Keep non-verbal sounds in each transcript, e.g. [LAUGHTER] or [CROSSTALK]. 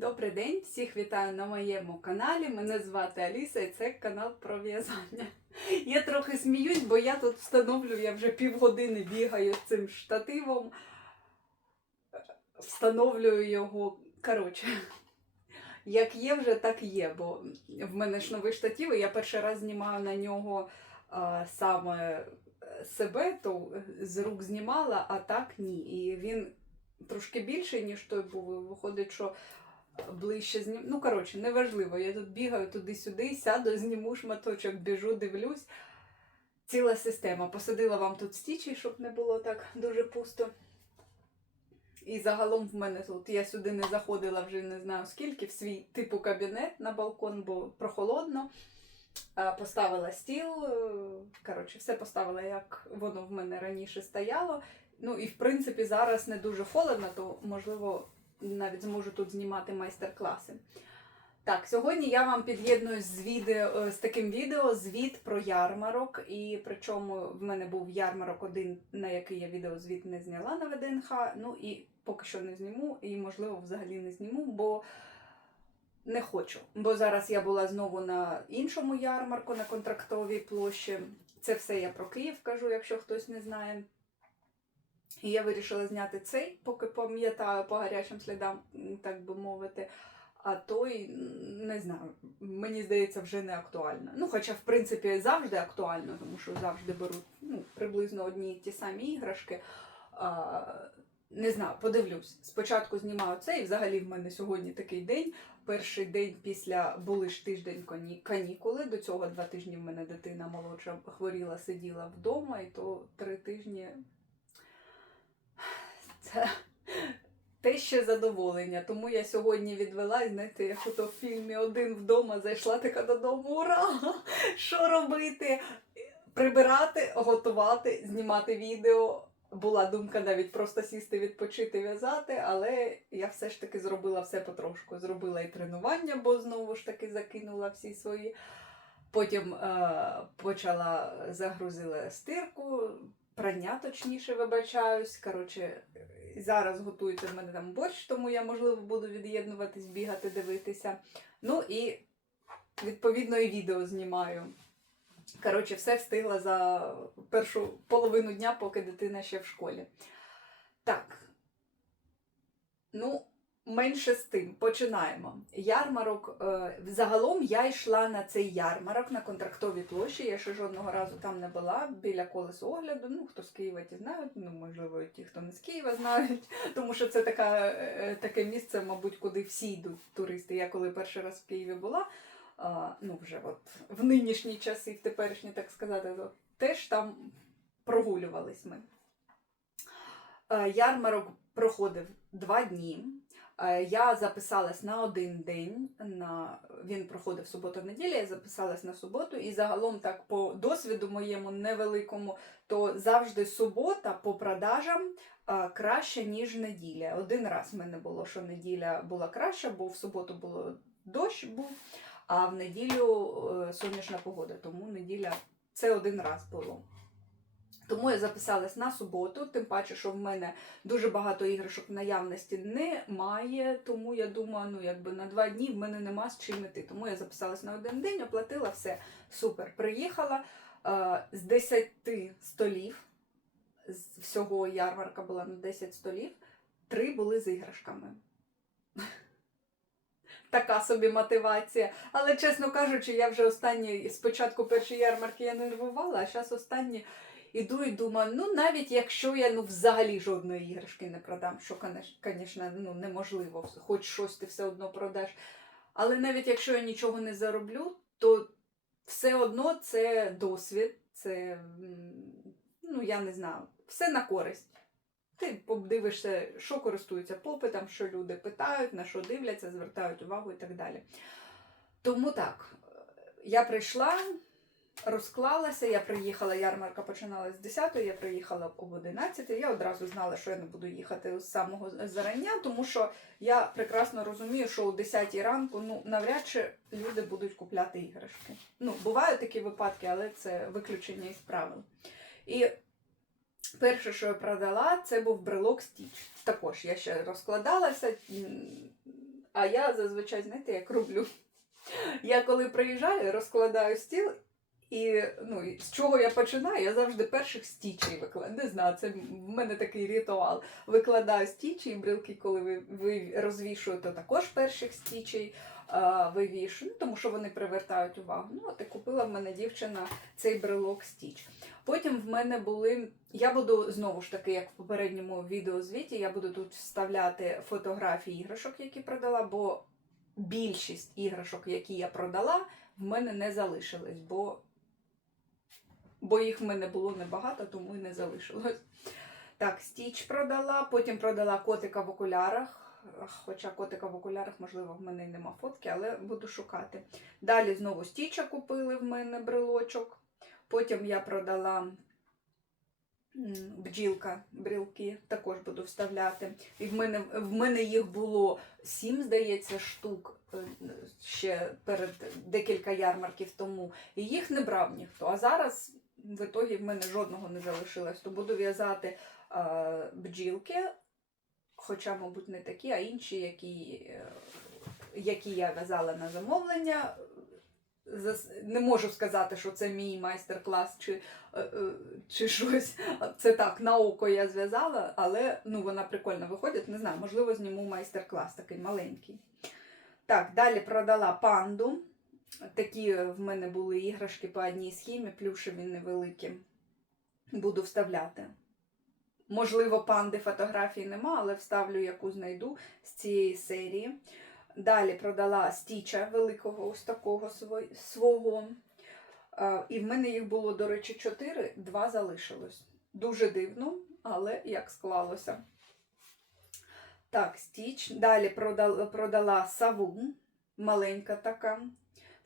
Добрий день, всіх вітаю на моєму каналі. Мене звати Аліса і це канал про в'язання. Я трохи сміюсь, бо я тут встановлюю, я вже півгодини бігаю з цим штативом, встановлюю його. Коротше, як є вже, так є, бо в мене ж новий штатив, і я перший раз знімаю на нього а, саме себе, то з рук знімала, а так ні. І він трошки більший, ніж той був. Виходить, що ближче знім. Ну, коротше, неважливо. Я тут бігаю туди-сюди, сяду, зніму шматочок, біжу, дивлюсь. Ціла система. Посадила вам тут стічі, щоб не було так дуже пусто. І загалом в мене тут я сюди не заходила вже не знаю скільки, в свій типу кабінет на балкон, бо прохолодно. Поставила стіл. е, Коротше, все поставила, як воно в мене раніше стояло. Ну і в принципі зараз не дуже холодно, то можливо навіть зможу тут знімати майстер-класи. Так, сьогодні я вам під'єдную з, відео, з таким відео звіт про ярмарок. І причому в мене був ярмарок один, на який я відеозвіт не зняла на ВДНХ. Ну і поки що не зніму, і можливо взагалі не зніму, бо не хочу. Бо зараз я була знову на іншому ярмарку на контрактовій площі. Це все я про Київ кажу, якщо хтось не знає. І я вирішила зняти цей, поки пам'ятаю по гарячим слідам, так би мовити. А той не знаю, мені здається, вже не актуально. Ну, хоча, в принципі, завжди актуально, тому що завжди беруть ну, приблизно одні й ті самі іграшки. А, не знаю, подивлюсь. Спочатку знімаю це, і взагалі в мене сьогодні такий день. Перший день після були ж тиждень кані- канікули. До цього два тижні в мене дитина молодша хворіла, сиділа вдома, і то три тижні це [LAUGHS] те ще задоволення. Тому я сьогодні відвела, знаєте, як ото в фільмі один вдома зайшла така додому. Ура! [LAUGHS] Що робити? Прибирати, готувати, знімати відео. Була думка навіть просто сісти, відпочити, в'язати, але я все ж таки зробила все потрошку. Зробила і тренування, бо знову ж таки закинула всі свої. Потім е, почала загрузила стирку, прання точніше вибачаюсь. Коротше, зараз готується в мене там борщ, тому я, можливо, буду від'єднуватись, бігати, дивитися. Ну і відповідно і відео знімаю. Коротше, все встигла за першу половину дня, поки дитина ще в школі. Так. Ну, менше з тим, починаємо. Ярмарок. Е, загалом я йшла на цей ярмарок на контрактовій площі. Я ще жодного разу там не була біля колесу огляду. Ну, хто з Києва ті знають, ну, можливо, ті, хто не з Києва знають, [LAUGHS] тому що це така, е, таке місце, мабуть, куди всі йдуть туристи. Я коли перший раз в Києві була, ну вже от в нинішні часи, в теперішні, так сказати, то теж там прогулювались ми. Е, Ярмарок проходив два дні. Е, Я записалась на один день. На... Він проходив суботу-неділя, я записалась на суботу, і загалом, так по досвіду моєму невеликому, то завжди субота по продажам е, краще, ніж неділя. Один раз в мене було, що неділя була краща, бо в суботу було дощ був, а в неділю е, сонячна погода. Тому неділя це один раз було. Тому я записалась на суботу, тим паче, що в мене дуже багато іграшок в наявності немає. Тому я думаю, ну якби на два дні в мене нема з чим іти. Тому я записалась на один день, оплатила все супер. Приїхала е, з 10 столів. З всього ярмарка була на 10 столів, три були з іграшками. [LAUGHS] Така собі мотивація. Але, чесно кажучи, я вже останні, спочатку перші ярмарки я нервувала, а зараз останні іду і думаю, ну навіть якщо я ну взагалі жодної іграшки не продам, що, звісно, ну, неможливо, хоч щось ти все одно продаш. Але навіть якщо я нічого не зароблю, то все одно це досвід, це, ну я не знаю, все на користь. Ти подивишся, що користуються попитом, що люди питають, на що дивляться, звертають увагу і так далі. Тому так, я прийшла, розклалася, я приїхала, ярмарка починалася з 10 я приїхала об 11 я одразу знала, що я не буду їхати з самого зарання, тому що я прекрасно розумію, що о 10 ранку ну, навряд чи люди будуть купляти іграшки. Ну, бувають такі випадки, але це виключення із правил. І перше, що я продала, це був брелок Стіч. Також я ще розкладалася. А я зазвичай, знаєте, як роблю. Я коли приїжджаю, розкладаю стіл, і ну, з чого я починаю, я завжди перших стічей викладаю. Не знаю, це в мене такий ритуал. Викладаю стічі і брилки, коли ви, ви розвішую, то також перших стічей а, вивішую, ну, тому що вони привертають увагу. Ну, от і купила в мене дівчина цей брелок стіч. Потім в мене були. Я буду знову ж таки, як в попередньому відеозвіті, я буду тут вставляти фотографії іграшок, які продала, бо більшість іграшок, які я продала, в мене не залишились, бо, бо їх в мене було небагато, тому і не залишилось. Так, стіч продала, потім продала котика в окулярах. Хоча котика в окулярах, можливо, в мене нема фотки, але буду шукати. Далі знову стіча купили в мене брелочок. Потім я продала бджілка, брілки, також буду вставляти. І в мене, в мене їх було сім, здається, штук е, ще перед декілька ярмарків тому. І їх не брав ніхто. А зараз в ітогі в мене жодного не залишилось. То буду в'язати бджілки, хоча, мабуть, не такі, а інші, які, е, які я в'язала на замовлення. Не можу сказати, що це мій майстер-клас чи, е, е, чи щось. Це так, на око я зв'язала, але ну, вона прикольно виходить. Не знаю, можливо, зніму майстер-клас такий маленький. Так, далі продала панду. Такі в мене були іграшки по одній схемі, плюшеві невеликі. Буду вставляти. Можливо, панди фотографій нема, але вставлю яку знайду з цієї серії. Далі продала стіча великого ось такого свого. Е, І в мене їх було, до речі, чотири, два залишилось. Дуже дивно, але як склалося. Так, стіч. Далі продала, продала саву, маленька така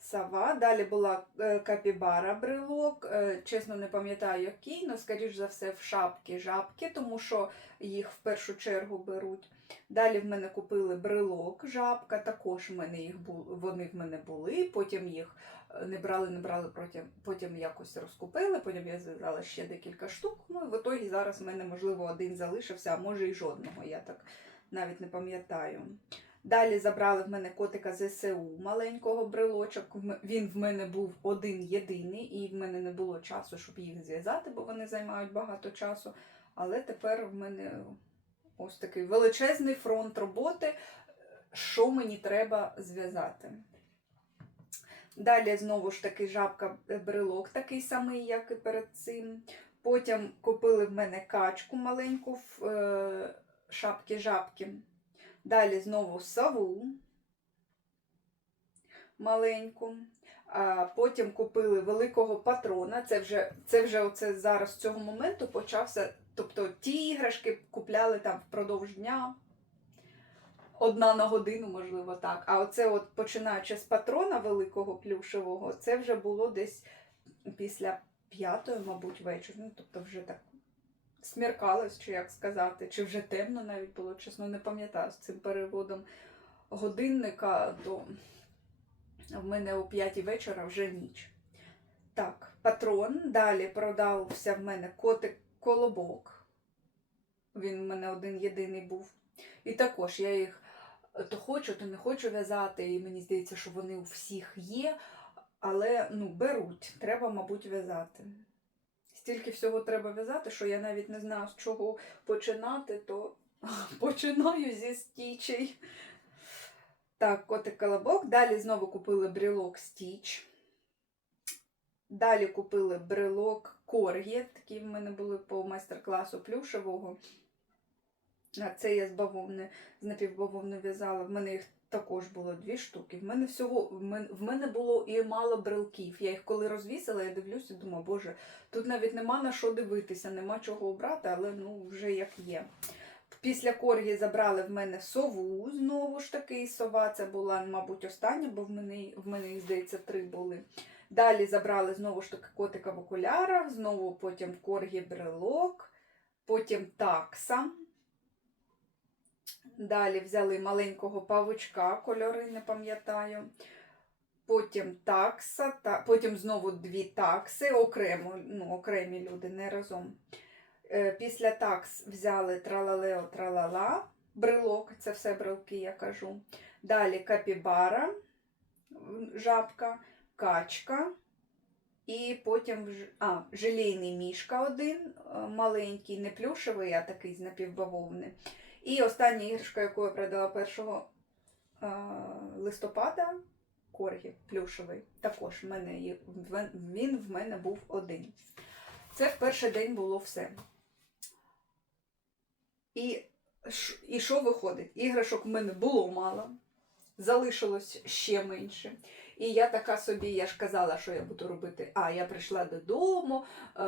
сава. Далі була е, капібара брелок. Е, Чесно, не пам'ятаю, який, але, скоріш за все, в шапки жабки, тому що їх в першу чергу беруть. Далі в мене купили брелок, жабка, також в мене їх бу... вони в мене були, потім їх е, не брали, не брали, потім, потім якось розкупили, потім я зв'язала ще декілька штук. Ну і в ітогі зараз в мене, можливо, один залишився, а може і жодного, я так навіть не пам'ятаю. Далі забрали в мене котика ЗСУ, маленького брелочок. Він в мене був один єдиний, і в мене не було часу, щоб їх зв'язати, бо вони займають багато часу. Але тепер в мене ось такий величезний фронт роботи, що мені треба зв'язати. Далі знову ж таки жабка е, такий самий, як і перед цим. Потім купили в мене качку маленьку в е, шапки жабки. Далі знову сову маленьку. А потім купили великого патрона. Це вже, це вже оце зараз з цього моменту почався. Тобто ті іграшки купляли там впродовж дня. Одна на годину, можливо, так. А оце, от починаючи з патрона великого плюшевого, це вже було десь після п'ятої, мабуть, вечора. Ну, тобто вже так смеркалось, чи як сказати, чи вже темно навіть було, чесно, не пам'ятаю з цим переводом годинника до в мене о 5 вечора вже ніч. Так, патрон. Далі продався в мене котик колобок. Він в мене один єдиний був. І також я їх то хочу, то не хочу в'язати, і мені здається, що вони у всіх є, але ну, беруть, треба, мабуть, в'язати. Стільки всього треба в'язати, що я навіть не знаю, з чого починати, то [LAUGHS] починаю зі стічей. Так, котик колобок. Далі знову купили брелок стіч. Далі купили брелок коргі, такі в мене були по майстер-класу плюшевого. А це я з бавовни, з напівбавовни в'язала. В мене їх також було дві штуки. В мене всього в мене було і мало брелків. Я їх коли розвісила, я дивлюся думаю, боже, тут навіть нема на що дивитися, нема чого обрати, але ну вже як є. Після коргі забрали в мене сову, знову ж таки, сова це була, мабуть, остання, бо в мене, в мене здається, три були. Далі забрали знову ж таки котика в окулярах, знову потім коргі брелок, потім такса. Далі взяли маленького павучка, кольори не пам'ятаю. Потім такса, та, потім знову дві такси, окремо, ну, окремі люди, не разом. Е, Після такс взяли тралалео тралала, брелок, це все брелки, я кажу. Далі капібара, жабка, качка. І потім а, желейний мішка один е, маленький, не плюшевий, а такий з напівбавовни. І остання іграшка, яку я продала 1 е, листопада, коргі плюшевий. Також в мене є- він в мене був один. Це в перший день було все. І, і що виходить? Іграшок в мене було мало, залишилось ще менше. І я така собі, я ж казала, що я буду робити. А, я прийшла додому, е,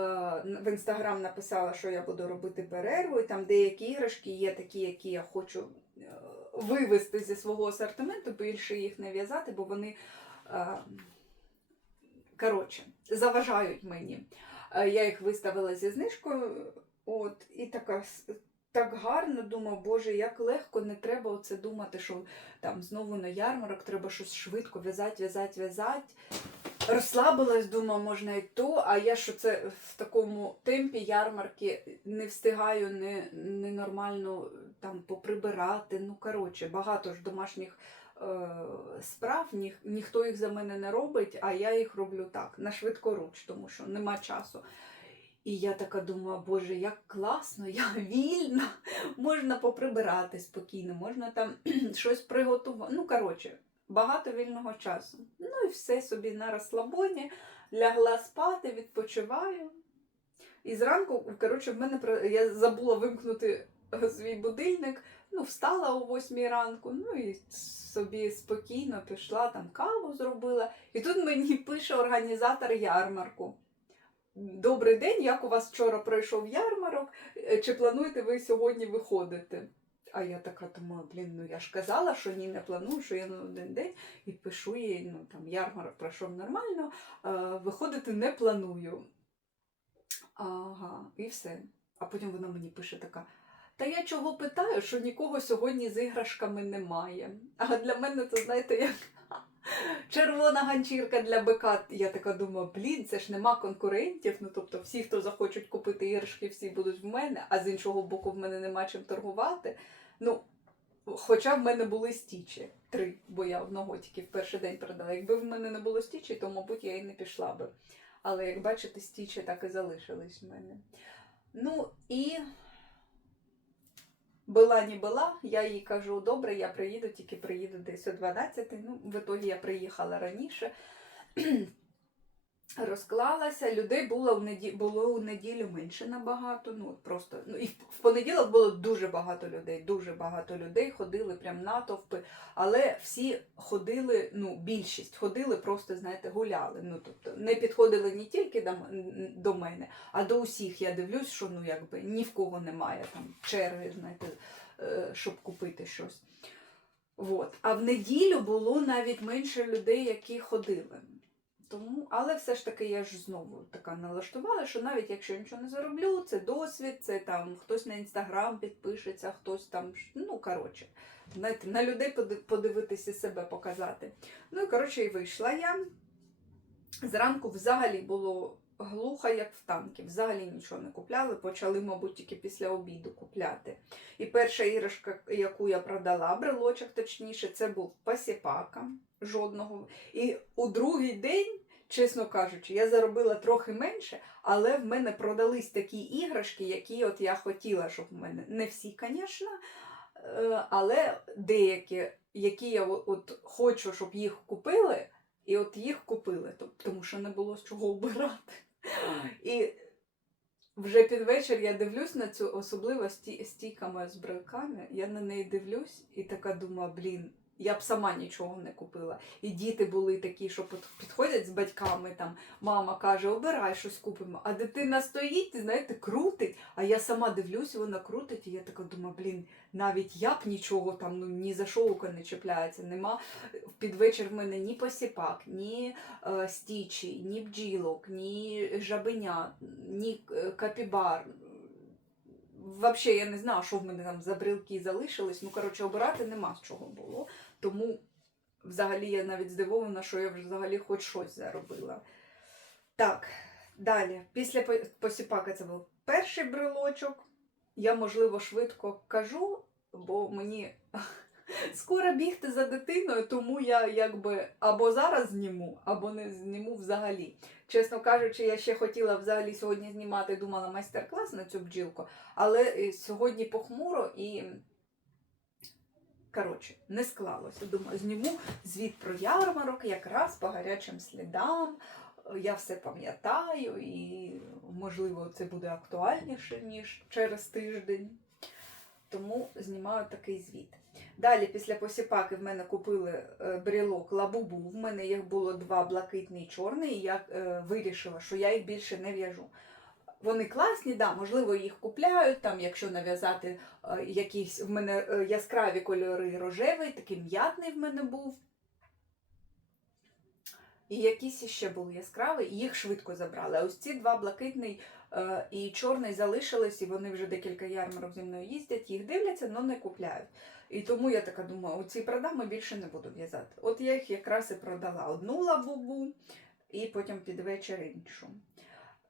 в інстаграм написала, що я буду робити перерву, і там деякі іграшки є такі, які я хочу е, вивести зі свого асортименту, більше їх не в'язати, бо вони е, коротше, заважають мені. Я їх виставила зі знижкою, от, і така. Так гарно думав, Боже, як легко, не треба оце думати, що там знову на ярмарок треба щось швидко в'язати, в'язати, в'язати. Розслабилась, думаю, можна і то, а я що це в такому темпі ярмарки не встигаю не, не там поприбирати. Ну, коротше, багато ж домашніх е, справ, ні, ніхто їх за мене не робить, а я їх роблю так, на швидкоруч, тому що нема часу. І я така думаю, боже, як класно, я вільна, можна поприбирати спокійно, можна там [CLEARS THROAT] щось приготувати. Ну, коротше, багато вільного часу. Ну і все собі на розслабоні, лягла спати, відпочиваю. І зранку, коротше, в мене я забула вимкнути свій будильник, ну, встала о 8 ранку, ну і собі спокійно пішла, там каву зробила. І тут мені пише організатор ярмарку. Добрий день, як у вас вчора пройшов ярмарок? Е, Чи плануєте ви сьогодні виходити? А я така думаю, блін, ну я ж казала, що ні, не планую, що я на один день і пишу їй, ну там ярмарок пройшов нормально, е, виходити не планую. Ага, і все. А потім вона мені пише така. Та я чого питаю, що нікого сьогодні з іграшками немає. А для мене це, знаєте, як червона ганчірка для бика. Я така думаю, блін, це ж нема конкурентів. Ну тобто, всі, хто захочуть купити іграшки, всі будуть в мене, а з іншого боку, в мене нема чим торгувати. Ну, хоча в мене були стічі три, бо я одного тільки в перший день продала. Якби в мене не було стічі, то, мабуть, я і не пішла би. Але як бачите, стічі так і залишились в мене. Ну і була не була, я їй кажу, добре, я приїду, тільки приїду десь о 12. Ну, в ітогі я приїхала раніше. [CLEARS THROAT] Розклалася, людей було в неді... було у неділю менше набагато. Ну просто ну і в- в понеділок було дуже багато людей. Дуже багато людей ходили прям натовпи, але всі ходили. Ну, більшість ходили, просто знаєте, гуляли. Ну тобто не підходили не тільки до, до мене, а до усіх. Я дивлюсь, що ну якби ні в кого немає там черги, знаєте, е, щоб купити щось. От. А в неділю було навіть менше людей, які ходили. Тому, але все ж таки я ж знову така налаштувала, що навіть якщо я нічого не зароблю, це досвід, це там хтось на інстаграм підпишеться, хтось там, ну коротше, знаєте, на людей подивитися себе показати. Ну і коротше, і вийшла я. Зранку взагалі було глухо, як в танки. Взагалі нічого не купляли. Почали, мабуть, тільки після обіду купляти. І перша іграшка, яку я продала, брелочок точніше, це був пасіпака. Жодного. І у другий день, чесно кажучи, я заробила трохи менше, але в мене продались такі іграшки, які от я хотіла, щоб в мене. Не всі, звісно, е, але деякі, які я от- хочу, щоб їх купили, і от їх купили, тому що не було з чого обирати. І вже під вечір я дивлюсь на цю особливо стійками з брелками. Я на неї дивлюсь і така думаю, блін, я б сама нічого не купила. І діти були такі, що під- підходять з батьками, там мама каже, обирай щось купимо. А дитина стоїть, знаєте, крутить. А я сама дивлюсь, вона крутить, і я така думаю, блін, навіть я б нічого там ну ні за що око не чіпляється. Нема під вечір в мене ні посіпак, ні е, стічі, ні бджілок, ні жабенят, ні е, капібар. Взагалі, я не знала, що в мене там за брилки залишились. Ну, коротше, обирати нема з чого було. Тому взагалі я навіть здивована, що я взагалі хоч щось заробила. Так, далі. Після посіпака це був перший брелочок. Я, можливо, швидко кажу, бо мені [LAUGHS] скоро бігти за дитиною, тому я якби або зараз зніму, або не зніму взагалі. Чесно кажучи, я ще хотіла взагалі сьогодні знімати, думала майстер-клас на цю бджілку, але е, сьогодні похмуро і. Коротше, не склалося. Думаю, зніму звіт про ярмарок якраз по гарячим слідам. Я все пам'ятаю, і можливо це буде актуальніше, ніж через тиждень. Тому знімаю такий звіт. Далі, після посіпаки, в мене купили е, брілок лабубу. В мене їх було два блакитний і чорний, і я е, вирішила, що я їх більше не в'яжу. Вони класні, да, можливо, їх купляють, там, якщо нав'язати е, якісь в мене е, яскраві кольори рожевий, такий м'ятний в мене був. І якісь іще були яскраві, і їх швидко забрали. А ось ці два блакитний е, і чорний залишились, і вони вже декілька ярмарок зі мною їздять, їх дивляться, але не купляють. І тому я така думаю, оці продам і більше не буду в'язати. От я їх якраз і продала одну лабубу, і потім під вечір іншу.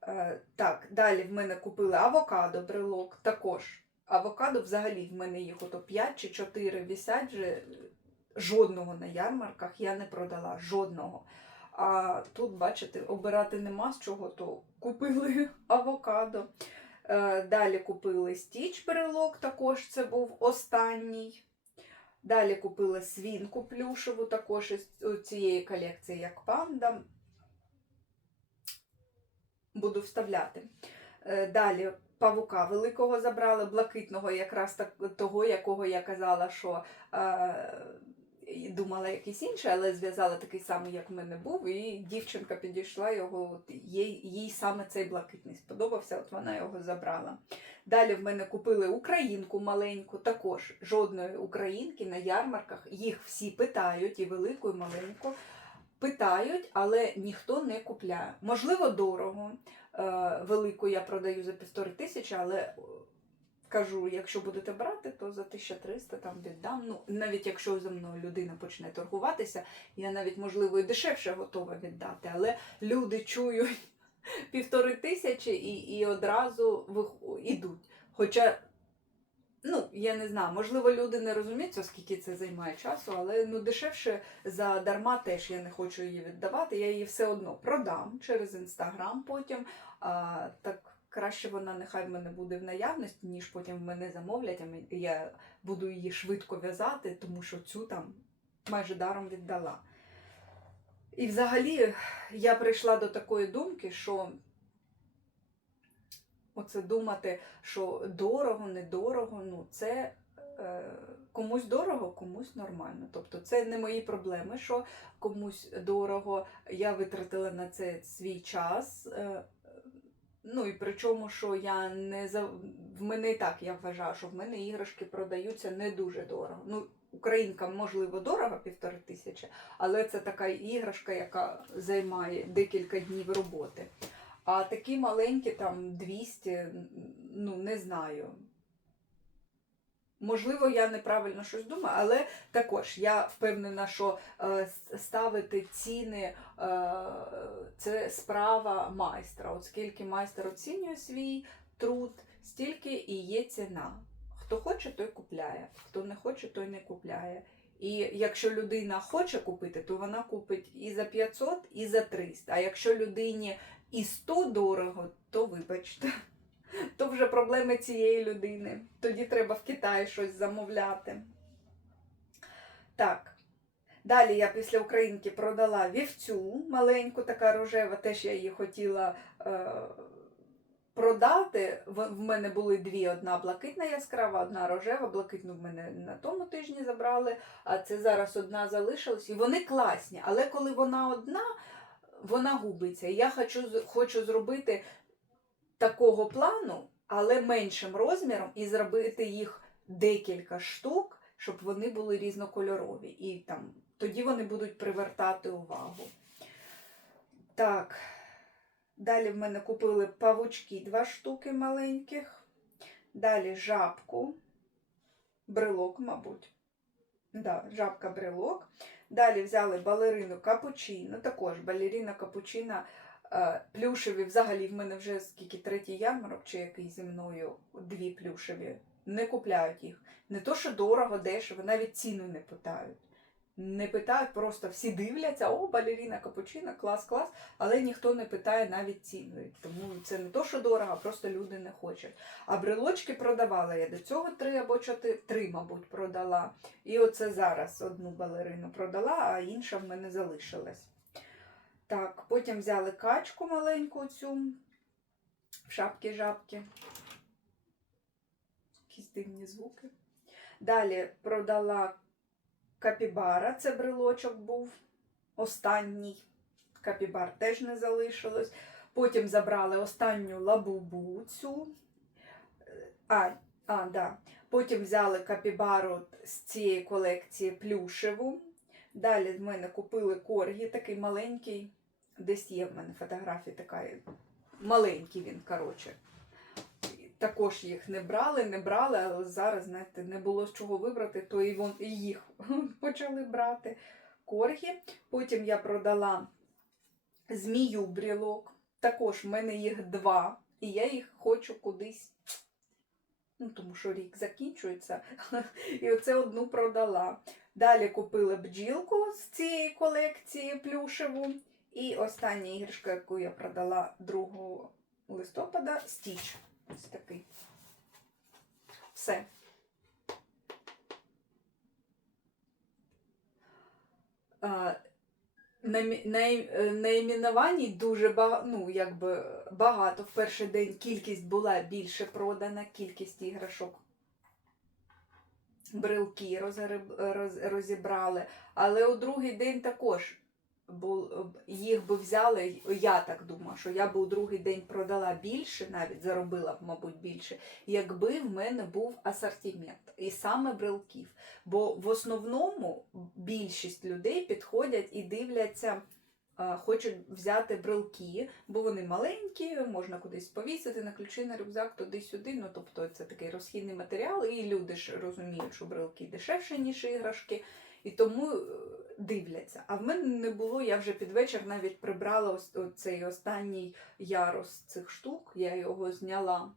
Е, так, далі в мене купили авокадо брелок. Також авокадо взагалі в мене їх ото 5 чи 4 висять вже жодного на ярмарках я не продала. Жодного. А тут, бачите, обирати нема з чого, то купили [LAUGHS] авокадо. Е, Далі купили стіч брелок, також це був останній. Далі купили свінку плюшеву, також із цієї колекції, як панда. Буду вставляти. Е, Далі павука великого забрали, блакитного, якраз так, того, якого я казала, що е, думала якийсь інший, але зв'язала такий самий, як в мене був, і дівчинка підійшла його, от їй, їй саме цей блакитний сподобався, от вона його забрала. Далі в мене купили українку маленьку, також жодної українки на ярмарках. Їх всі питають, і велику, і маленьку. Питають, але ніхто не купляє. Можливо, дорого. Е, велику я продаю за півтори тисячі, але е, кажу, якщо будете брати, то за 1300 там віддам. Ну, навіть якщо за мною людина почне торгуватися, я навіть, можливо, і дешевше готова віддати. Але люди чують [LAUGHS] півтори тисячі і, і одразу ідуть. Хоча, ну, я не знаю, можливо, люди не розуміють, оскільки це займає часу, але ну, дешевше за дарма теж я не хочу її віддавати. Я її все одно продам через інстаграм потім. А, так краще вона нехай в мене буде в наявності, ніж потім в мене замовлять, а я буду її швидко в'язати, тому що цю там майже даром віддала. І взагалі я прийшла до такої думки, що оце думати, що дорого, недорого, ну це е, комусь дорого, комусь нормально. Тобто це не мої проблеми, що комусь дорого. Я витратила на це свій час. Е, Ну і причому, що я не за в мене і так я вважаю, що в мене іграшки продаються не дуже дорого. Ну, українкам можливо дорого півтори тисячі, але це така іграшка, яка займає декілька днів роботи. А такі маленькі, там 200, ну не знаю. Можливо, я неправильно щось думаю, але також я впевнена, що е, ставити ціни е, це справа майстра. От майстер оцінює свій труд, стільки і є ціна. Хто хоче, той купляє, хто не хоче, той не купляє. І якщо людина хоче купити, то вона купить і за 500, і за 300. А якщо людині і 100 дорого, то вибачте. То вже проблеми цієї людини. Тоді треба в Китаї щось замовляти. Так. Далі я після українки продала вівцю маленьку, така рожева, теж я її хотіла е, продати. В, мене були дві: одна блакитна яскрава, одна рожева. Блакитну в мене на тому тижні забрали, а це зараз одна залишилась. І вони класні, але коли вона одна, вона губиться. Я хочу, хочу зробити такого плану, але меншим розміром, і зробити їх декілька штук, щоб вони були різнокольорові. І там тоді вони будуть привертати увагу. Так. Далі в мене купили павучки два штуки маленьких. Далі жабку, брелок, мабуть. Да, жабка брелок. Далі взяли балерину капучино. Також балерина капучино е, плюшеві. Взагалі в мене вже скільки третій ярмарок, чи який зі мною дві плюшеві не купляють їх. Не то, що дорого, дешево, навіть ціну не питають. Не питають, просто всі дивляться, о, балеріна капучино, клас, клас, але ніхто не питає навіть ціну. Тому це не то, що дорого, просто люди не хочуть. А брелочки продавала я до цього три або чотири, три, мабуть, продала. І оце зараз одну балерину продала, а інша в мене залишилась. Так, потім взяли качку маленьку цю в шапки жабки. Якісь дивні звуки. Далі продала капібара, це брелочок був останній. Капібар теж не залишилось. Потім забрали останню лабубу цю. А, а, да. Потім взяли капібару з цієї колекції плюшеву. Далі в мене купили коргі, такий маленький. Десь є в мене фотографія така. Маленький він, коротше. Також їх не брали, не брали, але зараз, знаєте, не було з чого вибрати, то і, вон, і їх [LAUGHS] почали брати коргі. Потім я продала змію брілок. Також в мене їх два, і я їх хочу кудись. Ну, тому що рік закінчується. [LAUGHS] І оце одну продала. Далі купила бджілку з цієї колекції плюшеву. І остання іграшка, яку я продала 2 листопада, стіч. Ось такий. Все. А, най- е, дуже багато, ну, якби багато. В перший день кількість була більше продана, кількість іграшок. Роз- розібрали, але у другий день також їх би взяли, я так думаю, що я б у другий день продала більше, навіть заробила б, мабуть, більше, якби в мене був асортимент і саме брелків. Бо в основному більшість людей підходять і дивляться, хочуть взяти брелки, бо вони маленькі, можна кудись повісити на ключі, на рюкзак, туди-сюди. Ну, тобто це такий розхідний матеріал, і люди ж розуміють, що брелки дешевші, ніж іграшки. І тому дивляться. А в мене не було, я вже під вечір навіть прибрала ось цей останній ярус цих штук, я його зняла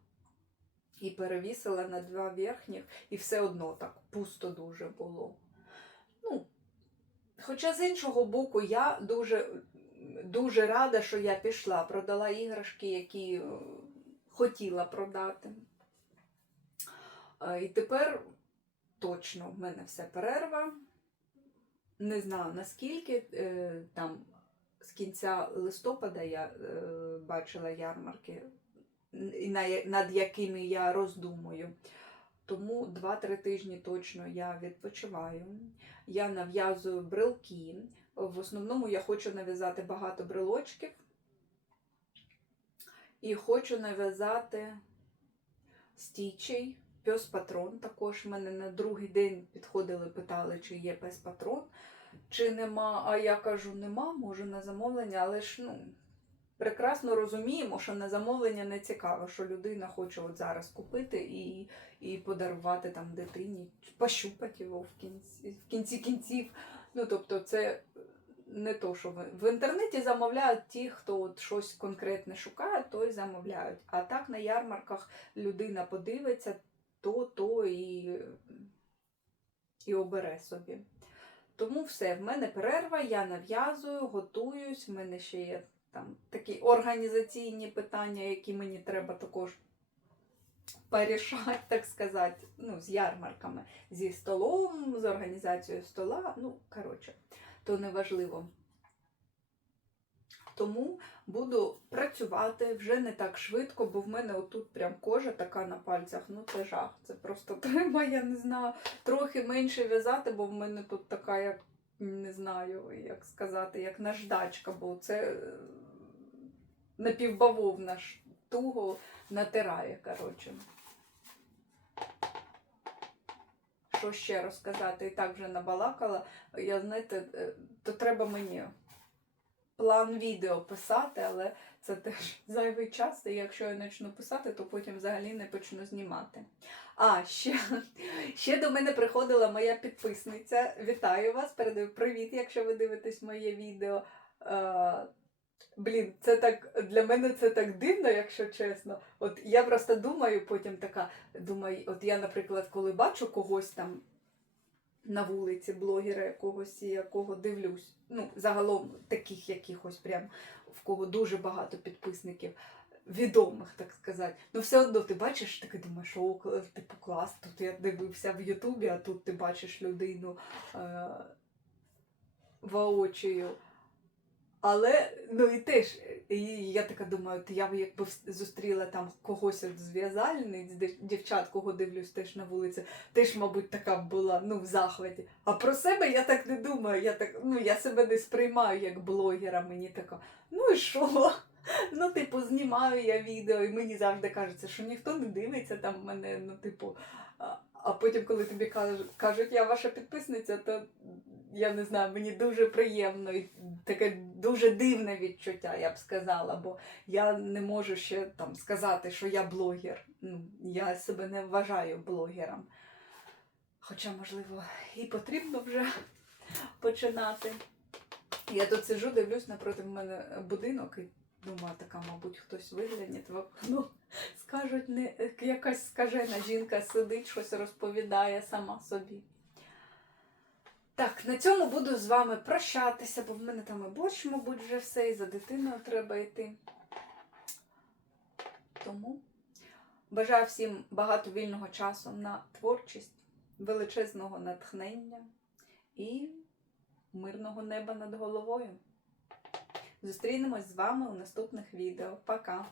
і перевісила на два верхніх, і все одно так пусто дуже було. Ну, хоча з іншого боку, я дуже, дуже рада, що я пішла, продала іграшки, які е, хотіла продати. Е, І тепер точно в мене все перерва. Не знаю наскільки е, там з кінця листопада я е, бачила ярмарки, над якими я роздумую. Тому 2-3 тижні точно я відпочиваю. Я нав'язую брелки. В основному я хочу нав'язати багато брелочків. І хочу нав'язати стічей, пес патрон. Також мене на другий день підходили, питали, чи є пес патрон, чи нема. А я кажу, нема, може на замовлення, але ж ну, прекрасно розуміємо, що на замовлення не цікаво, що людина хоче от зараз купити і, і подарувати там дитині, пощупати його в кінці, в кінці кінців. Ну, тобто, це не то, що ви в інтернеті замовляють ті, хто от щось конкретне шукає, то й замовляють. А так на ярмарках людина подивиться, то, то і, і обере собі. Тому все, в мене перерва, я нав'язую, готуюсь, в мене ще є там такі організаційні питання, які мені треба також порішати, так сказати, ну, з ярмарками, зі столом, з організацією стола. Ну, коротше, то неважливо. Тому буду працювати вже не так швидко, бо в мене отут прям кожа така на пальцях. Ну це жах. Це просто [LAUGHS] треба, я не знаю, трохи менше в'язати, бо в мене тут така, як не знаю, як сказати, як наждачка, бо це е, напівбавовна туго натирає, коротше. Що ще розказати? І так вже набалакала. Я, знаєте, е, то треба мені план відео писати, але це теж [LAUGHS] зайвий час, і якщо я почну писати, то потім взагалі не почну знімати. А, ще, [LAUGHS] ще до мене приходила моя підписниця. Вітаю вас, передаю привіт, якщо ви дивитесь моє відео. Е, Блін, це так для мене це так дивно, якщо чесно. От я просто думаю, потім така думаю, от я, наприклад, коли бачу когось там на вулиці, блогера якогось, якого дивлюсь, ну, загалом таких якихось прям, в кого дуже багато підписників, відомих, так сказати. Ну, все одно ти бачиш, таке думаєш, о, типу клас, тут я дивився в Ютубі, а тут ти бачиш людину е- воочию. Але ну і теж, і я така думаю, я б якби зустріла там когось з в'язальниць, дівчат, кого дивлюсь теж на вулиці, теж, мабуть, така була ну, в захваті. А про себе я так не думаю. Я так, ну я себе не сприймаю як блогера. Мені така, ну і що? [LAUGHS] Ну, типу, знімаю я відео, і мені завжди кажеться, що ніхто не дивиться там мене, ну, типу. А, потім, коли тобі кажуть, я ваша підписниця, то я не знаю, мені дуже приємно і таке дуже дивне відчуття, я б сказала, бо я не можу ще там сказати, що я блогер. Ну, я себе не вважаю блогером. Хоча, можливо, і потрібно вже починати. Я тут сиджу, дивлюсь напроти мене будинок і думаю, така, мабуть, хтось вигляне окно. Скажуть, не якась скажена жінка сидить, щось розповідає сама собі. Так, на цьому буду з вами прощатися, бо в мене там і борщ, мабуть, вже все, і за дитиною треба йти. Тому бажаю всім багато вільного часу на творчість, величезного натхнення і мирного неба над головою. Зустрінемось з вами у наступних відео. Пока!